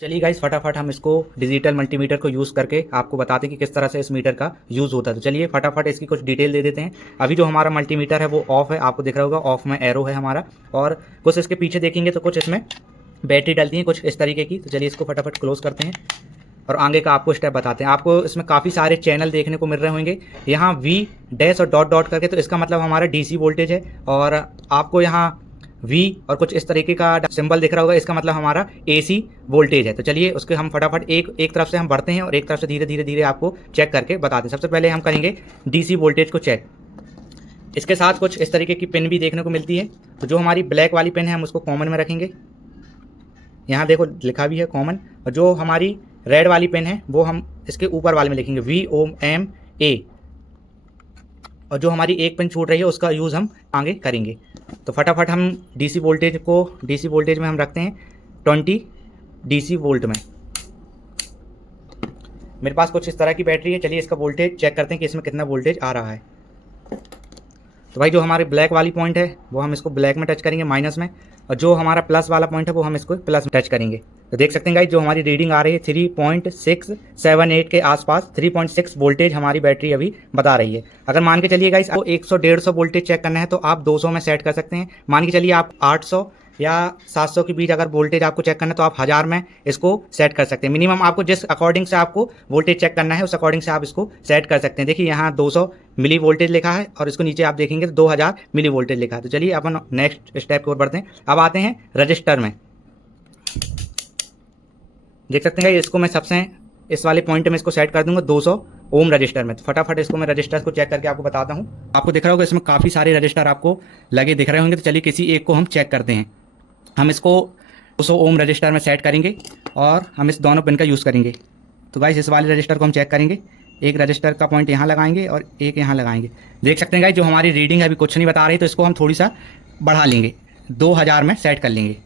चलिए गाइस फटाफट हम इसको डिजिटल मल्टीमीटर को यूज़ करके आपको बताते हैं कि किस तरह से इस मीटर का यूज़ होता है। तो चलिए फटाफट इसकी कुछ डिटेल दे देते हैं। अभी जो हमारा मल्टीमीटर है वो ऑफ है, आपको दिख रहा होगा ऑफ में एरो है हमारा, और कुछ इसके पीछे देखेंगे तो कुछ इसमें बैटरी डलती है कुछ इस तरीके की। तो चलिए इसको फटाफट क्लोज करते हैं और आगे का आपको स्टेप बताते हैं। आपको इसमें काफ़ी सारे चैनल देखने को मिल रहे होंगे, यहाँ वी डैश और डॉट डॉट करके, तो इसका मतलब हमारा डीसी वोल्टेज है। और आपको यहाँ वी और कुछ इस तरीके का सिंबल दिख रहा होगा, इसका मतलब हमारा एसी वोल्टेज है। तो चलिए उसके हम फटाफट एक तरफ से हम बढ़ते हैं और एक तरफ से धीरे धीरे धीरे आपको चेक करके बताते हैं। सबसे पहले हम करेंगे डीसी वोल्टेज को चेक। इसके साथ कुछ इस तरीके की पिन भी देखने को मिलती है। तो जो हमारी ब्लैक वाली पिन है हम उसको कॉमन में रखेंगे, यहाँ देखो लिखा भी है कॉमन। और जो हमारी रेड वाली पिन है वो हम इसके ऊपर वाले में लिखेंगे VOM-A। और जो हमारी एक पिन छूट रही है उसका यूज़ हम आगे करेंगे। तो फटाफट हम डीसी वोल्टेज में हम रखते हैं 20 डीसी वोल्ट में। मेरे पास कुछ इस तरह की बैटरी है। चलिए इसका वोल्टेज चेक करते हैं कि इसमें कितना वोल्टेज आ रहा है। तो भाई जो हमारे ब्लैक वाली पॉइंट है वो हम इसको ब्लैक में टच करेंगे माइनस में, और जो हमारा प्लस वाला पॉइंट है वो हम इसको प्लस में टच करेंगे। तो देख सकते हैं गाइस जो हमारी रीडिंग आ रही है 3.678 के आसपास, 3.6 वोल्टेज हमारी बैटरी अभी बता रही है। अगर मान के चलिए गाइस आपको 100-150 वोल्टेज चेक करना है तो आप 200 में सेट कर सकते हैं। मान के चलिए आप 800 या 700 के बीच अगर वोल्टेज आपको चेक करना है तो आप 1000 में इसको सेट कर सकते हैं। मिनिमम आपको जिस अकॉर्डिंग से आपको वोल्टेज चेक करना है उस अकॉर्डिंग से आप इसको सेट कर सकते हैं। देखिए यहाँ 200 मिली वोल्टेज लिखा है और इसको नीचे आप देखेंगे तो 2000 मिली वोल्टेज लिखा है। तो चलिए अपन नेक्स्ट स्टेप की ओर बढ़ते हैं। अब आते हैं रजिस्टर में। देख सकते हैं इसको मैं सबसे इस वाले पॉइंट में इसको सेट कर दूंगा 200 ओम रजिस्टर में। तो फटाफट इसको मैं रजिस्टर को चेक करके आपको बताता हूँ। आपको दिख रहा होगा इसमें काफ़ी सारे रजिस्टर आपको लगे दिख रहे होंगे। तो चलिए किसी एक को हम चेक करते हैं। हम इसको 200 ओम रजिस्टर में सेट करेंगे और हम इस दोनों पिन का यूज़ करेंगे। तो गाइस इस वाले रजिस्टर को हम चेक करेंगे, एक रजिस्टर का पॉइंट यहाँ लगाएंगे और एक यहाँ लगाएंगे। देख सकते हैं गाइस जो हमारी रीडिंग है अभी कुछ नहीं बता रही, तो इसको हम थोड़ी सा बढ़ा लेंगे, 2000 में सेट कर लेंगे।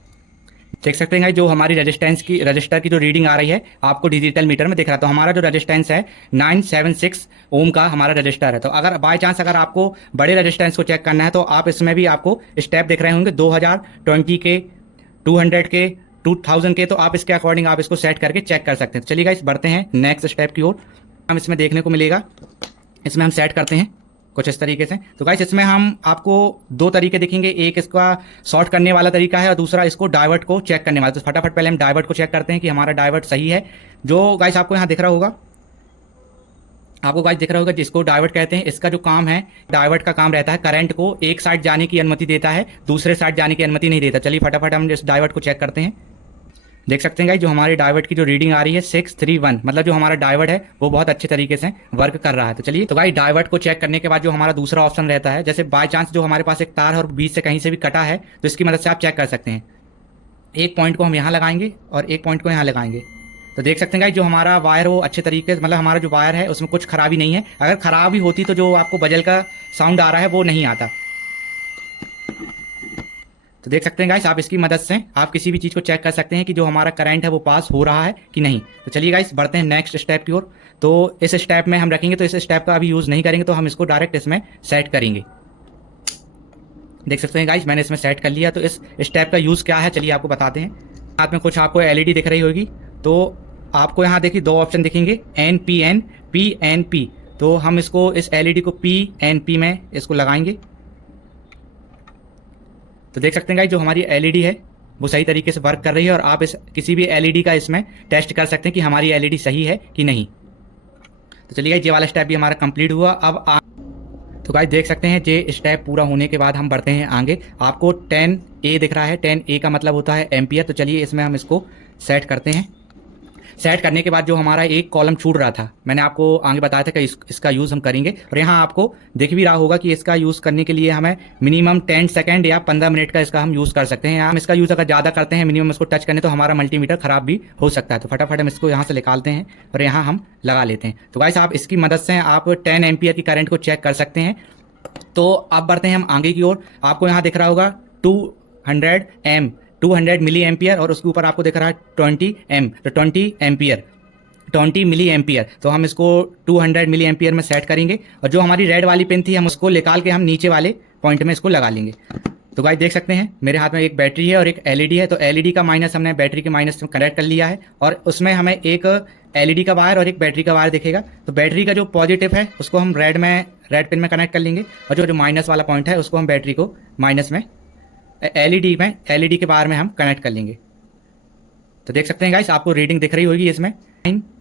देख सकते हैं जो हमारी रजिस्टर की जो रीडिंग आ रही है आपको डिजिटल मीटर में दिख रहा है। तो हमारा जो रजिस्टेंस है 976 ओम का हमारा रजिस्टर है। तो अगर बाय चांस अगर आपको बड़े रजिस्टेंस को चेक करना है तो आप इसमें भी आपको स्टेप दिख रहे होंगे 2020 के, 200 के, 2000 के। तो आप इसके अकॉर्डिंग आप इसको सेट करके चेक कर सकते हैं। चलिए गाइस बढ़ते हैं नेक्स्ट स्टेप की ओर। हम इसमें देखने को मिलेगा, इसमें हम सेट करते हैं कुछ इस तरीके से। तो गाइस इसमें हम आपको दो तरीके दिखेंगे, एक इसका शॉर्ट करने वाला तरीका है और दूसरा इसको डाइवर्ट को चेक करने वाला। तो फटाफट पहले हम डाइवर्ट को चेक करते हैं कि हमारा डाइवर्ट सही है। जो गाइस आपको यहाँ दिख रहा होगा, जिसको डाइवर्ट कहते हैं, इसका जो काम है, डाइवर्ट का काम रहता है करंट को एक साइड जाने की अनुमति देता है, दूसरे साइड जाने की अनुमति नहीं देता। चलिए फटाफट हम इस डाइवर्ट को चेक करते हैं। देख सकते हैं गाइस जो हमारे डाइवर्ट की जो रीडिंग आ रही है 631, मतलब जो हमारा डाइवर्ट है वो बहुत अच्छे तरीके से वर्क कर रहा है। तो चलिए तो गाइस डाइवर्ट को चेक करने के बाद जो हमारा दूसरा ऑप्शन रहता है, जैसे बाय चांस जो हमारे पास एक तार है और बीच से कहीं से भी कटा है तो इसकी मदद से आप चेक कर सकते हैं। एक पॉइंट को हम यहाँ लगाएंगे और एक पॉइंट को यहाँ लगाएंगे। तो देख सकते हैं गाइस जो हमारा वायर वो अच्छे तरीके से, मतलब हमारा जो वायर है उसमें कुछ खराबी नहीं है। अगर खराबी होती तो जो आपको बजल का साउंड आ रहा है वो नहीं आता। तो देख सकते हैं गाइस आप इसकी मदद से आप किसी भी चीज़ को चेक कर सकते हैं कि जो हमारा करंट है वो पास हो रहा है कि नहीं। तो चलिए गाइस बढ़ते हैं नेक्स्ट स्टेप की ओर। तो इस स्टेप में हम रखेंगे, तो इस स्टेप का अभी यूज़ नहीं करेंगे, तो हम इसको डायरेक्ट इसमें सेट करेंगे। देख सकते हैं गाइस मैंने इसमें सेट कर लिया। तो इस स्टेप का यूज़ क्या है चलिए आपको बताते हैं। साथ में कुछ आपको LED दिख रही होगी, तो आपको यहाँ देखिए दो ऑप्शन दिखेंगे NPN, PNP। तो हम इसको इस LED को PNP में इसको लगाएंगे। तो देख सकते हैं गाइस जो हमारी LED है वो सही तरीके से वर्क कर रही है, और आप इस किसी भी LED का इसमें टेस्ट कर सकते हैं कि हमारी LED सही है कि नहीं। तो चलिए गाइस ये वाला स्टेप भी हमारा कंप्लीट हुआ। अब तो गाइस देख सकते हैं ये स्टेप पूरा होने के बाद हम बढ़ते हैं आगे। आपको 10A दिख रहा है, 10A का मतलब होता है एम्पियर। तो चलिए इसमें हम इसको सेट करते हैं। सेट करने के बाद जो हमारा एक कॉलम छूट रहा था, मैंने आपको आगे बताया था कि इसका यूज़ हम करेंगे। और यहाँ आपको दिख भी रहा होगा कि इसका यूज़ करने के लिए हमें मिनिमम 10 सेकंड या 15 मिनट का इसका हम यूज़ कर सकते हैं। हम इसका यूज़ अगर ज़्यादा करते हैं मिनिमम इसको टच करने, तो हमारा मल्टीमीटर ख़राब भी हो सकता है। तो फटाफट हम इसको यहाँ से निकालते हैं और यहाँ हम लगा लेते हैं। तो गाइस आप इसकी मदद से आप 10 एम्पियर की करंट को चेक कर सकते हैं। तो अब बढ़ते हैं हम आगे की ओर। आपको यहाँ दिख रहा होगा 200 मिली एम्पियर, और उसके ऊपर आपको दिख रहा है 20 तो 20 मिली एम्पियर। तो हम इसको 200 मिली एम्पियर में सेट करेंगे, और जो हमारी रेड वाली पिन थी हम उसको निकाल के हम नीचे वाले पॉइंट में इसको लगा लेंगे। तो गाइस देख सकते हैं मेरे हाथ में एक बैटरी है और एक एलईडी है। तो एलईडी का माइनस हमने बैटरी के माइनस में कनेक्ट कर लिया है और उसमें हमें एक एलईडी का वायर और एक बैटरी का वायर दिखेगा। तो बैटरी का जो पॉजिटिव है उसको हम रेड पिन में कनेक्ट कर लेंगे और जो माइनस वाला पॉइंट है उसको हम बैटरी को माइनस में एलईडी के वायर में हम कनेक्ट कर लेंगे। तो देख सकते हैं गाइस आपको रीडिंग दिख रही होगी इसमें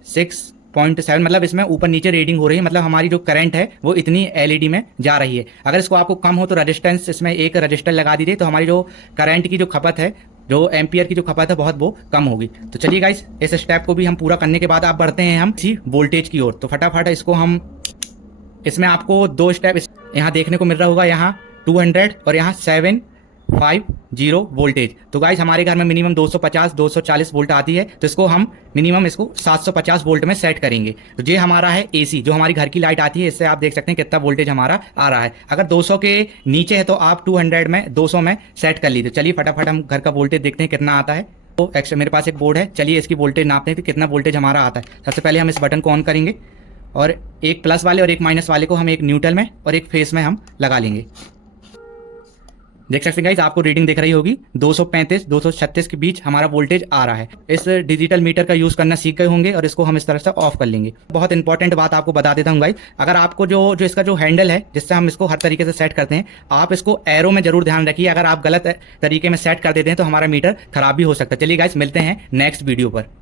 6.7 मतलब इसमें ऊपर नीचे रीडिंग हो रही है, मतलब हमारी जो करंट है वो इतनी एलईडी में जा रही है। अगर इसको आपको कम हो तो रेजिस्टेंस इसमें एक रजिस्टर लगा दीजिए, तो हमारी जो करंट की जो खपत है, जो एम्पियर की जो खपत है बहुत वो कम होगी। तो चलिए गाइस इस स्टेप को भी हम पूरा करने के बाद आप बढ़ते हैं हम इसी वोल्टेज की ओर। तो फटाफट इसको हम इसमें आपको 2 स्टेप यहाँ देखने को मिल रहा होगा, यहाँ 200 और यहाँ 750 वोल्टेज। तो गाइस हमारे घर में मिनिमम 250-240 वोल्ट आती है, तो इसको हम मिनिमम इसको 750 वोल्ट में सेट करेंगे। तो ये हमारा है एसी, जो हमारी घर की लाइट आती है, इससे आप देख सकते हैं कितना वोल्टेज हमारा आ रहा है। अगर 200 के नीचे है तो आप 200 में सेट कर लीजिए। चलिए फटाफट हम घर का वोल्टेज देखते हैं कितना आता है। तो एक्स्ट्रा मेरे पास एक बोर्ड है, चलिए इसकी वोल्टेज नापते हैं कि कितना वोल्टेज हमारा आता है। सबसे पहले हम इस बटन को ऑन करेंगे और एक प्लस वाले और एक माइनस वाले को हम एक न्यूट्रल में और एक फेस में हम लगा लेंगे। देख सकते हैं गाइस आपको रीडिंग दिख रही होगी 235-236 के बीच हमारा वोल्टेज आ रहा है। इस डिजिटल मीटर का यूज करना सीख गए होंगे और इसको हम इस तरह से ऑफ कर लेंगे। बहुत इंपॉर्टेंट बात आपको बता देता हूँ गाइस, अगर आपको जो इसका जो हैंडल है जिससे हम इसको हर तरीके से सेट करते हैं, आप इसको एरो में जरूर ध्यान रखिए। अगर आप गलत तरीके में सेट कर देते हैं तो हमारा मीटर खराब भी हो सकता है। चलिए गाइस मिलते हैं नेक्स्ट वीडियो पर।